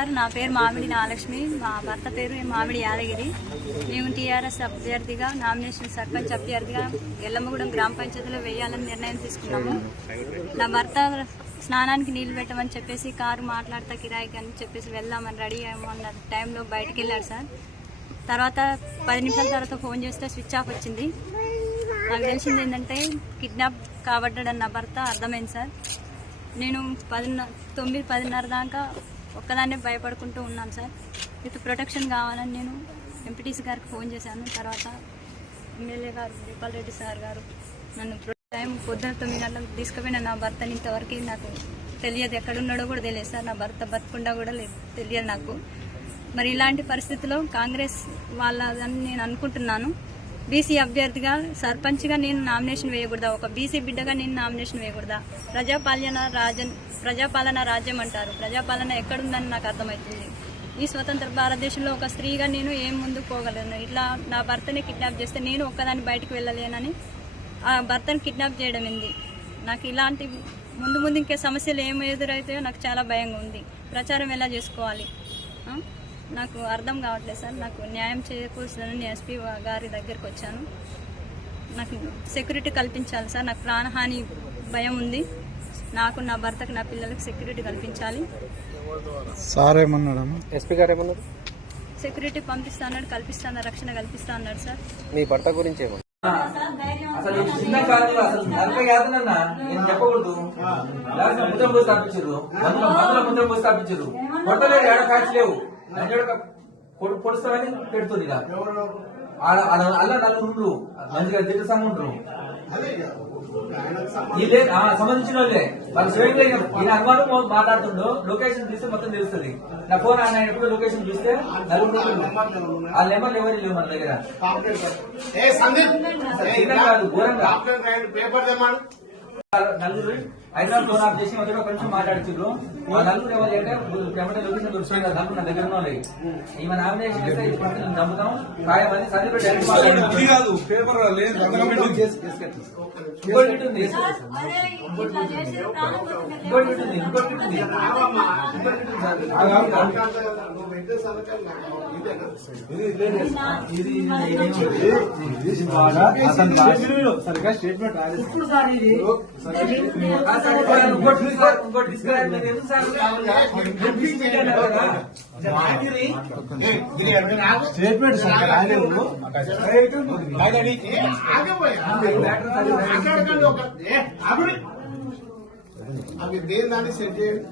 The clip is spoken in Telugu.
సార్. నా పేరు మామిడి నాగలక్ష్మి. మా భర్త పేరు మామిడి యాదగిరి. మేము టీఆర్ఎస్ అభ్యర్థిగా నామినేషన్ సర్పంచ్ అభ్యర్థిగా ఎల్లమ్మగూడెం గ్రామ పంచాయతీలో వేయాలని నిర్ణయం తీసుకున్నాము. నా భర్త స్నానానికి నీళ్లు పెట్టమని చెప్పేసి కారు మాట్లాడతా కిరాయికి అని చెప్పేసి వెళ్దామని రెడీ అయ్యమన్న టైంలో బయటకు వెళ్ళాడు సార్. తర్వాత 10 నిమిషాల తర్వాత ఫోన్ చేస్తే స్విచ్ ఆఫ్ వచ్చింది. నాకు తెలిసింది ఏంటంటే కిడ్నాప్ కాబడ్డాడని నా భర్త అర్థమైంది సార్. నేను 9-10:30 దాకా ఒక్కదాన్నే భయపడుకుంటూ ఉన్నాను సార్. విత్ ప్రొటెక్షన్ కావాలని నేను ఎంపీటీసీ గారికి ఫోన్ చేశాను. తర్వాత ఎమ్మెల్యే గారు దీపాల్ రెడ్డి సార్ గారు నన్ను టైం పొద్దున 9 గంటలకు తీసుకుపోయిన నా భర్తని ఇంతవరకు నాకు తెలియదు, ఎక్కడున్నాడో కూడా తెలియదు సార్. నా భర్త బతుకుండా కూడా తెలియదు నాకు. మరి ఇలాంటి పరిస్థితిలో కాంగ్రెస్ వాళ్ళని నేను అనుకుంటున్నాను. బీసీ అభ్యర్థిగా సర్పంచ్గా నేను నామినేషన్ వేయకూడదా? ఒక బీసీ బిడ్డగా నేను నామినేషన్ వేయకూడదా? ప్రజాపాలన రాజ్యం అంటారు. ప్రజాపాలన ఎక్కడుందని నాకు అర్థమవుతుంది. ఈ స్వతంత్ర భారతదేశంలో ఒక స్త్రీగా నేను ఏం ముందుకు పోగలను? ఇట్లా నా భర్తని కిడ్నాప్ చేస్తే నేను ఒక్కదాన్ని బయటకు వెళ్ళలేనని ఆ భర్తను కిడ్నాప్ చేయడం ఏంది? నాకు ఇలాంటి ముందు ఇంకే సమస్యలు ఏమి ఎదురైతాయో నాకు చాలా భయంగా ఉంది. ప్రచారం ఎలా చేసుకోవాలి నాకు అర్థం కావట్లేదు సార్. నాకు న్యాయం చేకూర్చాలని ఎస్పీ గారి దగ్గరికి వచ్చాను. నాకు సెక్యూరిటీ కల్పించాలి సార్. నాకు ప్రాణహాని భయం ఉంది. నాకు, నా భర్తకు, నా పిల్లలకు సెక్యూరిటీ కల్పించాలి. సార్ ఏమన్నాడమ్మా? ఎస్పీ గారు ఏమన్నారు? సెక్యూరిటీ పంపిస్తాడు, కల్పిస్తాను, రక్షణ కల్పిస్తా అన్నాడు సార్. మీ భర్త గురించి ఏమన్నా? అసలు చిన్న కాదు, అసలు నరక యాతనన్నా నేను చెప్పకూడదు. ముద్ర పోసి తాపించారు, ముద్ర పోసి తాపించారు. కొట్టలేదు, ఏడ ఫ్యాక్స్ లేవు. పొడుస్తామని పెడుతుంది. అల్ల 4 రూమ్లు మంచిగా దిట్ట సంఘం ఉంటారు. సంబంధించిన వాళ్ళే వాళ్ళు స్వయంగా ఈయన అనుమానం మాట్లాడుతుండో లొకేషన్ చూస్తే మొత్తం తెలుస్తుంది. నా ఫోన్ ఆన్ అయినప్పుడు లొకేషన్ చూస్తే 4 రూమ్లు ఆ నెంబర్లు ఎవరు లేవు మన దగ్గర. కాదు ఘోరంగా నలుగురు హైదరాబాద్ ఫోన్ ఆఫ్ చేసి మొదట కొంచెం మాట్లాడుతున్నారు. ఆ నలుగురు ఎవరు అంటే లొకేషన్ దొరుకుతుంది కదా, నలుగురు నా దగ్గర ఉన్నాయి. ఈమె నామినేషన్ చేస్తే ఇప్పటికీ నేను నమ్ముతాం. ఖాయమని చదివి సరిగా స్టేట్మెంట్ రాలేదు. స్టేట్మెంట్ రాలేదు. అవి దేని దాన్ని సెట్ చేయండి.